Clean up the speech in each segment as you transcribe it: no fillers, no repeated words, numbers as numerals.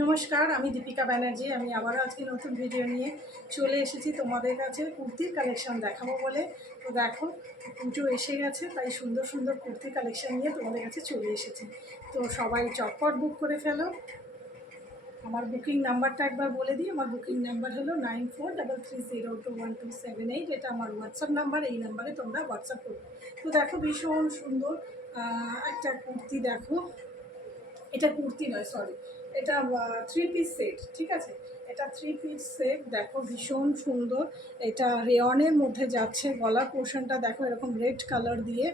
নমস্কার, আমি দীপিকা ব্যানার্জি। আমি আবারও আজকে নতুন ভিডিও নিয়ে চলে এসেছি তোমাদের কাছে কুর্তির কালেকশন দেখাবো বলে। তো দেখো, পুজো এসে গেছে, তাই সুন্দর সুন্দর কুর্তি কালেকশন নিয়ে তোমাদের কাছে চলে এসেছি। তো সবাই চটপট বুক করে ফেলো। আমার বুকিং নাম্বারটা একবার বলে দিই। আমার বুকিং নাম্বার হলো 9433021278। এটা আমার হোয়াটসঅ্যাপ নাম্বার। এই নাম্বারে তোমরা হোয়াটসঅ্যাপ করবে। তো দেখো, ভীষণ সুন্দর একটা কুর্তি। দেখো, এটা কুর্তি নয়, সরি, এটা থ্রি পিস সেট। ঠিক আছে, এটা থ্রি পিস সেট। দেখো, ভীষণ সুন্দর। এটা রেয়নের মধ্যে যাচ্ছে। গলার পোর্শনটা দেখো, এরকম রেড কালার দিয়ে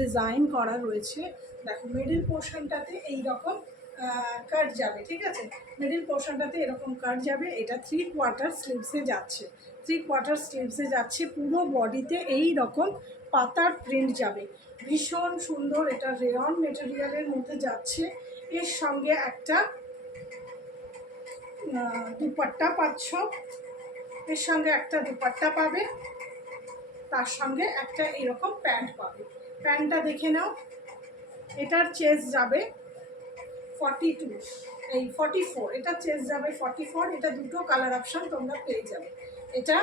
ডিজাইন করা রয়েছে। দেখো, মিডিল পোর্শনটাতে এইরকম কাট যাবে। ঠিক আছে, মিডিল পোর্শনটাতে এরকম কাট যাবে। এটা 3/4 স্লিভসে যাচ্ছে। 3/4 স্লিভসে যাচ্ছে। পুরো বডিতে এই রকম পাতার প্রিন্ট যাবে। ভীষণ সুন্দর। এটা রেয়ন মেটেরিয়ালের মধ্যে যাচ্ছে। এর সঙ্গে একটা দুপাট্টা পাচ্ছ। এর সঙ্গে একটা দুপাট্টা পাবে। তার সঙ্গে একটা এরকম প্যান্ট পাবে। প্যান্টটা দেখে নাও। এটার চেস্ট যাবে 42, এই 44। এটা চেস্ট যাবে 44। এটা দুটো কালার অপশন তোমরা পেয়ে যাবে। এটা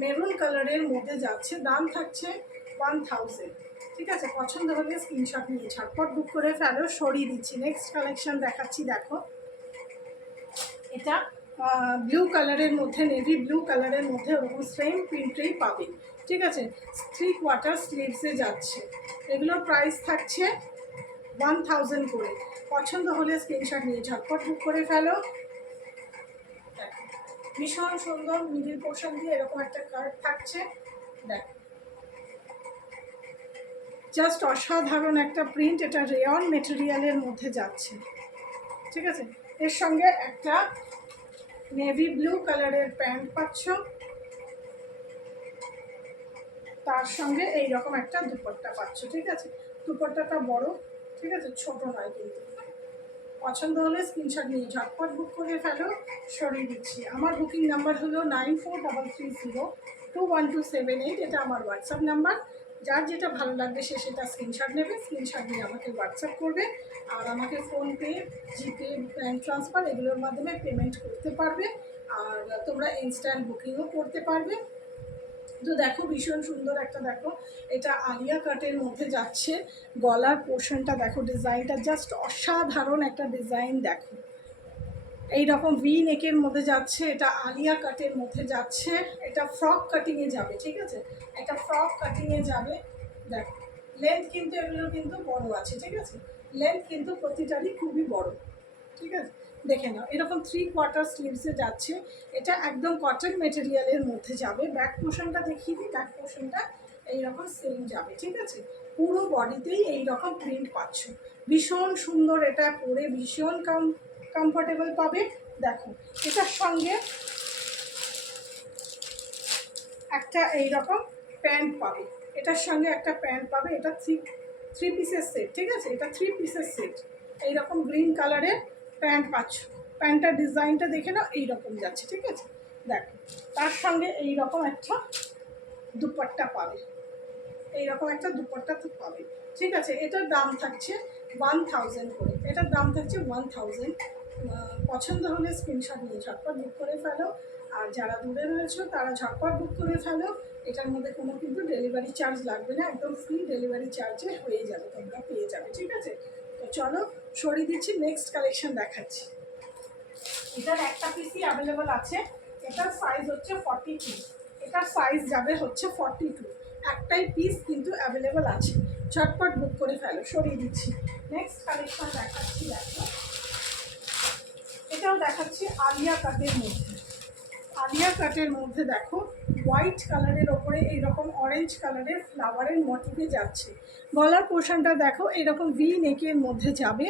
মেরুন কালারের মধ্যে যাচ্ছে। দাম থাকছে 1000। ঠিক আছে, পছন্দ হলে স্ক্রিনশট নিয়ে ঝটপট বুক করে ফেলো। সরিয়ে দিচ্ছি, নেক্সট কালেকশন দেখাচ্ছি। দেখো, এটা ব্লু কালারের মধ্যে, নেভি ব্লু কালারের মধ্যে ওরকম সেম প্রিন্টেই পাবে। ঠিক আছে, 3/4 স্লিভসে যাচ্ছে। এগুলোর প্রাইস থাকছে 1000 করে। পছন্দ হলে স্ক্রিনশট নিয়ে ঝটপট বুক করে ফেলো। ভীষণ সুন্দর। মিডিল পোর্শন দিয়ে এরকম একটা কার্ড থাকছে। দেখো, জাস্ট অসাধারণ একটা প্রিন্ট। এটা রেয়ন মেটেরিয়ালের মধ্যে যাচ্ছে। ঠিক আছে, এর সঙ্গে একটা নেভি ব্লু কালারের প্যান্ট পাচ্ছ। তার সঙ্গে এইরকম একটা দুপাট্টা পাচ্ছ। ঠিক আছে, দুপাট্টাটা বড়। ঠিক আছে, ছোট নয় কিন্তু। পছন্দ হলে স্ক্রিনশট নিয়ে ঝটপট বুক করে ফেলো। সরিয়ে দিচ্ছি। আমার বুকিং নাম্বার হলো 9433021278। এটা আমার হোয়াটসঅ্যাপ নাম্বার। যার যেটা ভালো লাগবে সে সেটা স্ক্রিনশট নেবে। স্ক্রিনশট নিয়ে আমাকে হোয়াটসঅ্যাপ করবে। আর আমাকে ফোনপে, জিপে, ব্যাঙ্ক ট্রান্সফার এগুলোর মাধ্যমে পেমেন্ট করতে পারবে। আর তোমরা ইনস্ট্যান্ট বুকিংও করতে পারবে। তো দেখো, ভীষণ সুন্দর একটা, দেখো, এটা আলিয়া কাটের মধ্যে যাচ্ছে। গলার পোর্শনটা দেখো, ডিজাইনটা জাস্ট অসাধারণ একটা ডিজাইন। দেখো, এইরকম ভি নেকের মধ্যে যাচ্ছে। এটা আলিয়া কাটের মধ্যে যাচ্ছে। এটা ফ্রক কাটিংয়ে যাবে। ঠিক আছে, এটা ফ্রক কাটিংয়ে যাবে। দেখো, লেন্থ কিন্তু এগুলো কিন্তু বড় আছে। ঠিক আছে, লেন্থ কিন্তু প্রতিটারই খুবই বড়। ঠিক আছে, দেখে নাও। এরকম 3/4 স্লিভসে যাচ্ছে। এটা একদম কটন মেটেরিয়ালের মধ্যে যাবে। ব্যাক পোর্শনটা দেখিয়ে দিই। ব্যাক পোর্শনটা এইরকম সেম যাবে। ঠিক আছে, পুরো বডিতেই এইরকম প্রিন্ট পাচ্ছ। ভীষণ সুন্দর। এটা পরে ভীষণ কমফোর্টেবল পাবে। দেখো, এটার সঙ্গে একটা এইরকম প্যান্ট পাবে। এটার সঙ্গে একটা প্যান্ট পাবে। এটা থ্রি পিসের সেট। ঠিক আছে, এটা থ্রি পিসের সেট। এইরকম গ্রিন কালারের প্যান্ট পাচ্ছ। প্যান্টটার ডিজাইনটা দেখে নাও, এইরকম যাচ্ছে। ঠিক আছে, দেখো, তার সঙ্গে এইরকম একটা দুপাট্টা পাবে। এইরকম একটা দুপাট্টা তো পাবে। ঠিক আছে, এটার দাম থাকছে 1000 করে। এটার দাম থাকছে 1000। পছন্দ হলে স্ক্রিনশট নিয়ে ঝটপট বুক করে ফেলো। আর যারা দূরে রয়েছে তারা ঝটপট বুক করে ফেলো। এটার মধ্যে কোনো কিন্তু ডেলিভারি চার্জ লাগবে না। একদম ফ্রি ডেলিভারি চার্জে হয়ে যাবে, তোমরা পেয়ে যাবে। ঠিক আছে, তো চলো সরিয়ে দিচ্ছি, নেক্সট কালেকশন দেখাচ্ছি। এটার একটা পিসই অ্যাভেলেবল আছে। এটার সাইজ হচ্ছে 42। এটার সাইজ যাবে হচ্ছে 42। একটাই পিস কিন্তু অ্যাভেলেবল আছে। ঝটপট বুক করে ফেলো। সরিয়ে দিচ্ছি, নেক্সট কালেকশন দেখাচ্ছি। দেখো, এটাও দেখাচ্ছি আলিয়া কাটের মধ্যে। আলিয়া কাটের মধ্যে দেখো, হোয়াইট কালারের ওপরে এইরকম অরেঞ্জ কালারের ফ্লাওয়ারের মোটিভে যাচ্ছে। গলার পোর্শনটা দেখো, এরকম ভি নেকের মধ্যে যাবে।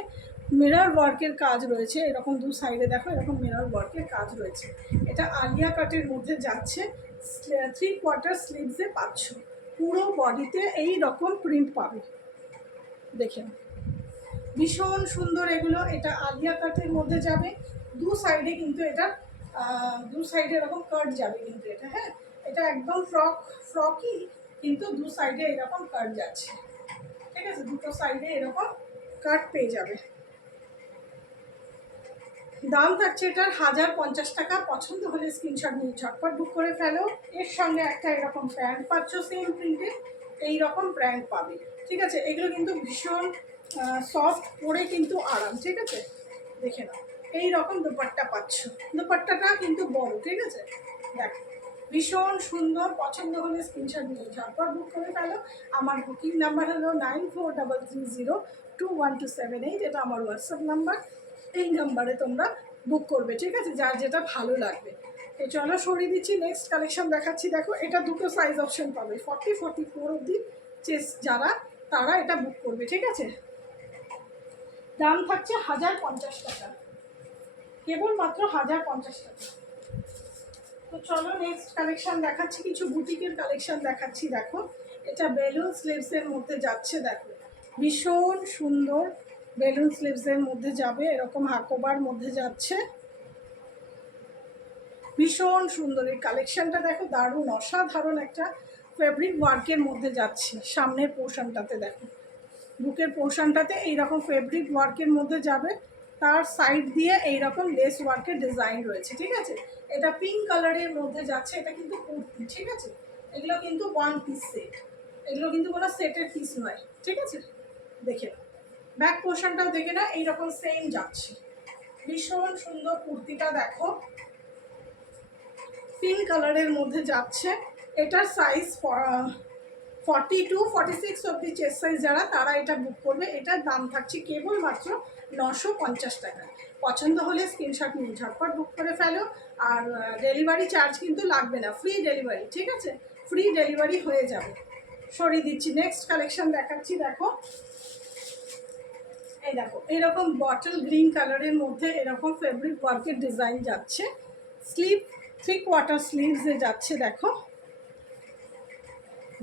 মিরর ওয়ার্কের কাজ রয়েছে। এরকম দু সাইডে দেখো, এরকম মিরর ওয়ার্কের কাজ রয়েছে। এটা আলিয়া কাটের মধ্যে যাচ্ছে। 3/4 স্লিভসে পাচ্ছ। পুরো বডিতে এই রকম প্রিন্ট পাবে। দেখে ভীষণ সুন্দর এগুলো। এটা আলিয়া কাটের মধ্যে যাবে। দু সাইডে কিন্তু এটা দু সাইডে এরকম কাট যাবে কিন্তু এটা। হ্যাঁ, এটা একদম ফ্রকই, কিন্তু দু সাইডে এরকম কাট যাচ্ছে। ঠিক আছে, দুটো সাইডে এরকম কাট পেয়ে যাবে। দাম থাকছে এটার 1050 টাকা। পছন্দ হলে স্ক্রিনশট নিয়ে ঝটপট বুক করে ফেলো। এর সঙ্গে একটা এরকম প্যান্ট পাচ্ছ সেম প্রিন্টে, এইরকম প্যান্ট পাবে, ঠিক আছে। এগুলো কিন্তু ভীষণ সফট, পরে কিন্তু আরাম, ঠিক আছে। দেখে নাও, এইরকম দুপাট্টা পাচ্ছ, দুপাট্টাটা কিন্তু বড়, ঠিক আছে। দেখো ভীষণ সুন্দর। পছন্দ হলে স্ক্রিনশট নিয়ে ঝটপট বুক করে ফেলো। আমার বুকিং নাম্বার হলো 9433021278। এটা আমার হোয়াটসঅ্যাপ নাম্বার। এই নাম্বারে তোমরা বুক করবে, ঠিক আছে, যার যেটা ভালো লাগবে। তো চলো সরিয়ে দিচ্ছি, নেক্সট কালেকশন দেখাচ্ছি। দেখো এটা দুটো সাইজ অপশন পাবে, 40-44 অবধি চেস্ট যারা, তারা এটা বুক করবে, ঠিক আছে। দাম থাকছে 1050 টাকা, কেবলমাত্র 1050 টাকা। তো চলো নেক্সট কালেকশন দেখাচ্ছি, কিছু বুটিকের কালেকশন দেখাচ্ছি। দেখো এটা বেলুন স্লিভসের মধ্যে যাচ্ছে, দেখো ভীষণ সুন্দর বেলুন স্লিভসের মধ্যে যাবে, এরকম হাকোবার মধ্যে যাচ্ছে, ভীষণ সুন্দর। এই কালেকশনটা দেখো দারুণ, অসাধারণ একটা ফেব্রিক ওয়ার্কের মধ্যে যাচ্ছে। সামনের পোর্শনটাতে দেখো, বুকের পোর্শনটাতে এইরকম ফেব্রিক ওয়ার্কের মধ্যে যাবে, তার সাইড দিয়ে এইরকম লেস ওয়ার্কের ডিজাইন রয়েছে, ঠিক আছে। এটা পিঙ্ক কালারের মধ্যে যাচ্ছে, এটা কিন্তু কুর্তি, ঠিক আছে। এগুলো কিন্তু ওয়ান পিস সেট, এগুলো কিন্তু কোনো সেটের পিস নয়, ঠিক আছে। দেখে নাও, ব্যাক পোর্শনটাও দেখে না, এইরকম সেম যাচ্ছে, ভীষণ সুন্দর। কুর্তিটা দেখো পিঙ্ক কালারের মধ্যে যাচ্ছে। এটার সাইজ 42-46 অব্দি চেস্ট সাইজ যারা, তারা এটা বুক করবে। এটার দাম থাকছে কেবলমাত্র 950 টাকা। পছন্দ হলে স্ক্রিনশট নিয়ে ঝটপট বুক করে ফেলো। আর ডেলিভারি চার্জ কিন্তু লাগবে না, ফ্রি ডেলিভারি, ঠিক আছে, ফ্রি ডেলিভারি হয়ে যাবে। সরিয়ে দিচ্ছি, নেক্সট কালেকশন দেখাচ্ছি। দেখো এই দেখো এরকম বটল গ্রিন কালারের মধ্যে এরকম ফেব্রিক ওয়ার্কের ডিজাইন যাচ্ছে, স্লিভ 3/4 স্লিভসে যাচ্ছে। দেখো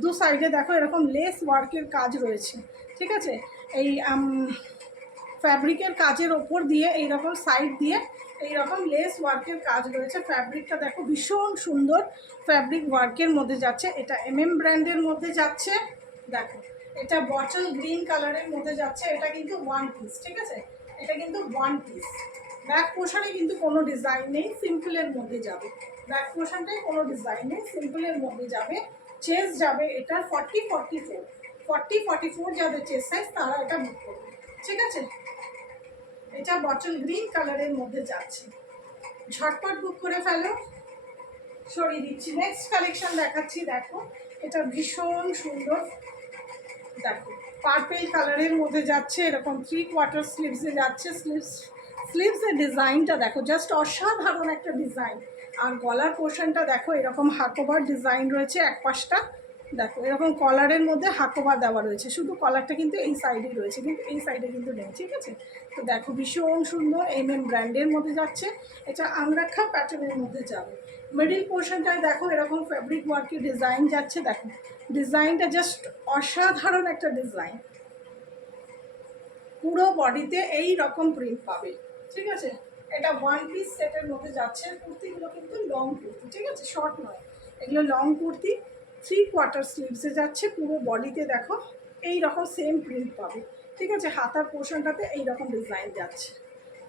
দু সাইডে দেখো এরকম লেস ওয়ার্কের কাজ রয়েছে, ঠিক আছে। এই ফ্যাব্রিকের কাজের ওপর দিয়ে এইরকম সাইড দিয়ে এইরকম লেস ওয়ার্কের কাজ রয়েছে। ফ্যাব্রিকটা দেখো ভীষণ সুন্দর ফ্যাব্রিক ওয়ার্কের মধ্যে যাচ্ছে। এটা ব্র্যান্ডের মধ্যে যাচ্ছে। দেখো এটা বটল গ্রিন কালারের মধ্যে যাচ্ছে, এটা কিন্তু ওয়ান পিস, ঠিক আছে, এটা কিন্তু ওয়ান পিস। ব্যাক পোর্শনে কিন্তু কোনো ডিজাইন নেই, সিম্পলের মধ্যে যাবে। ব্যাক পোর্শনটাই কোনো ডিজাইন নেই, সিম্পলের মধ্যে যাবে। চেস্ট যাবে এটা 40-44 যাদের চেস্ট সাইজ, তারা এটা বুক করবে, ঠিক আছে। এটা বটল গ্রিন কালারের মধ্যে যাচ্ছে, ঝটপট বুক করে ফেলো। সরিয়ে দিচ্ছি, নেক্সট কালেকশন দেখাচ্ছি। দেখো এটা ভীষণ সুন্দর, দেখো পার্পেল কালারের মধ্যে যাচ্ছে, এরকম 3/4 স্লিভসে যাচ্ছে। স্লিভসের ডিজাইনটা দেখো জাস্ট অসাধারণ একটা ডিজাইন। আর গলার পোর্শনটা দেখো এরকম হাকোবার ডিজাইন রয়েছে, এক পাশটা দেখো এরকম কলারের মধ্যে হাকোবা দেওয়া রয়েছে, শুধু কলারটা কিন্তু এই সাইডেই রয়েছে, কিন্তু এই সাইডে কিন্তু নেই, ঠিক আছে। তো দেখো ভীষণ সুন্দর ব্র্যান্ডের মধ্যে যাচ্ছে, এটা আংরাক্ষা প্যাটার্নের মধ্যে যাবে। মিডিল পোর্শনটায় দেখো এরকম ফ্যাব্রিক ওয়ার্কের ডিজাইন যাচ্ছে, দেখো ডিজাইনটা জাস্ট অসাধারণ একটা ডিজাইন। পুরো বডিতে এই রকম প্রিন্ট পাবে, ঠিক আছে। এটা ওয়ান পিস সেটের মধ্যে যাচ্ছে। কুর্তিগুলো কিন্তু লং কুর্তি, ঠিক আছে, শর্ট নয়, এগুলো লং কুর্তি। 3/4 স্লিভসে যাচ্ছে, পুরো বডিতে দেখো এই রকম সেম প্রিন্ট পাবে, ঠিক আছে। হাতার পোর্শনটাতে এই রকম ডিজাইন যাচ্ছে।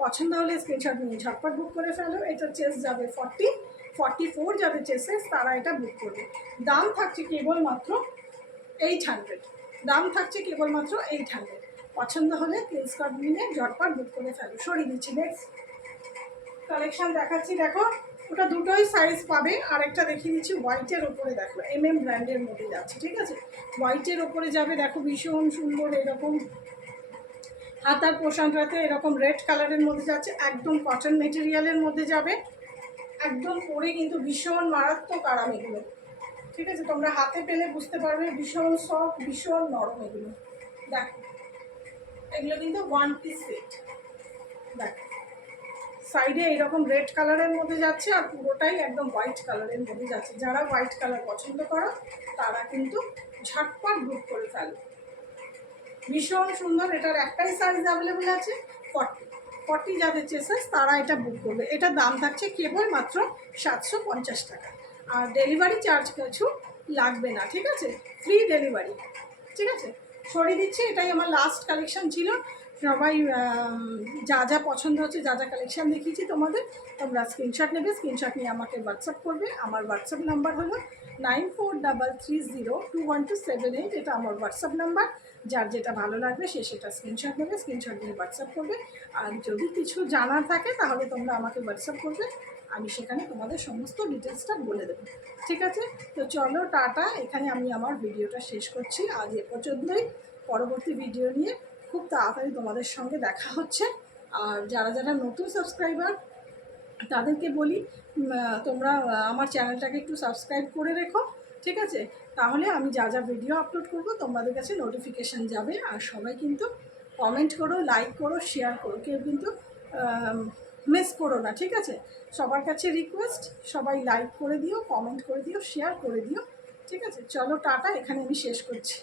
পছন্দ হলে স্ক্রিনশট নিয়ে ঝটপট বুক করে ফেলো। এটা চেস্ট যাবে 40-44 যাদের চেস্ট সাইজ, তারা এটা বুক করবে। দাম থাকছে কেবলমাত্র 800, দাম থাকছে কেবলমাত্র 800। পছন্দ হলে স্ক্রিনশট নিয়ে ঝটপট বুক করে ফেলো। সরিয়ে দিচ্ছি, নেক্সট কালেকশন দেখাচ্ছি। দেখো ওটা দুটোই সাইজ পাবে। আরেকটা দেখিয়ে দিচ্ছি হোয়াইটের ওপরে, দেখো ব্র্যান্ডের মধ্যে যাচ্ছে, ঠিক আছে, হোয়াইটের ওপরে যাবে। দেখো ভীষণ সুন্দর এরকম হাতার পোর্শনটাতে এরকম রেড কালারের মধ্যে যাচ্ছে, একদম কটন মেটেরিয়ালের মধ্যে যাবে, একদম পরে কিন্তু ভীষণ মারাত্মক আরাম এগুলো, ঠিক আছে। তোমরা হাতে পেলে বুঝতে পারবে, ভীষণ সফট, ভীষণ নরম এগুলো। দেখো এগুলো কিন্তু ওয়ান পিস সেট। দেখো সাইডে এইরকম রেড কালারের মধ্যে যাচ্ছে, আর পুরোটাই একদম হোয়াইট কালারের মধ্যে যাচ্ছে। যারা হোয়াইট কালার পছন্দ করো তারা কিন্তু ঝটপট বুক করে ফেলো। ভীষণ সুন্দর, এটার একটাই সাইজ অ্যাভেলেবেল আছে 40 যাদের চেসেস, তারা এটা বুক করবে। এটার দাম থাকছে কেবলমাত্র 750 টাকা। আর ডেলিভারি চার্জ কিছু লাগবে না, ঠিক আছে, ফ্রি ডেলিভারি, ঠিক আছে। সরিয়ে দিচ্ছি, এটাই আমার লাস্ট কালেকশন ছিল। সবাই যা যা পছন্দ হচ্ছে, যা যা কালেকশান দেখিয়েছি তোমাদের, তোমরা স্ক্রিনশট নেবে, স্ক্রিনশট নিয়ে আমাকে হোয়াটসঅ্যাপ করবে। আমার হোয়াটসঅ্যাপ নাম্বার হলো 9433021278। এটা আমার হোয়াটসঅ্যাপ নাম্বার। যার যেটা ভালো লাগবে সে সেটা স্ক্রিনশট নেবে, স্ক্রিনশট নিয়ে হোয়াটসঅ্যাপ করবে। আর যদি কিছু জানার থাকে তাহলে তোমরা আমাকে হোয়াটসঅ্যাপ করবে, আমি সেখানে তোমাদের সমস্ত ডিটেলসটা বলে দেবো। ঠিক আছে, তো চলো টাটা, এখানে আমি আমার ভিডিওটা শেষ করছি। আজ এ পর্যন্তই। পরবর্তী ভিডিও নিয়ে খুব তাড়াতাড়ি তোমাদের সঙ্গে দেখা হচ্ছে। আর যারা যারা নতুন সাবস্ক্রাইবার তাদেরকে বলি, তোমরা আমার চ্যানেলটাকে একটু সাবস্ক্রাইব করে রেখো। ঠিক আছে, তাহলে আমি যা যা ভিডিও আপলোড করব তোমাদের কাছে নোটিফিকেশান যাবে। আর সবাই কিন্তু কমেন্ট করো, লাইক করো, শেয়ার করো, কেউ কিন্তু মিস করো না। ঠিক আছে, সবার কাছে রিকোয়েস্ট, সবাই লাইক করে দিও, কমেন্ট করে দিও, শেয়ার করে দিও। ঠিক আছে, চলো টাটা, এখানে আমি শেষ করছি।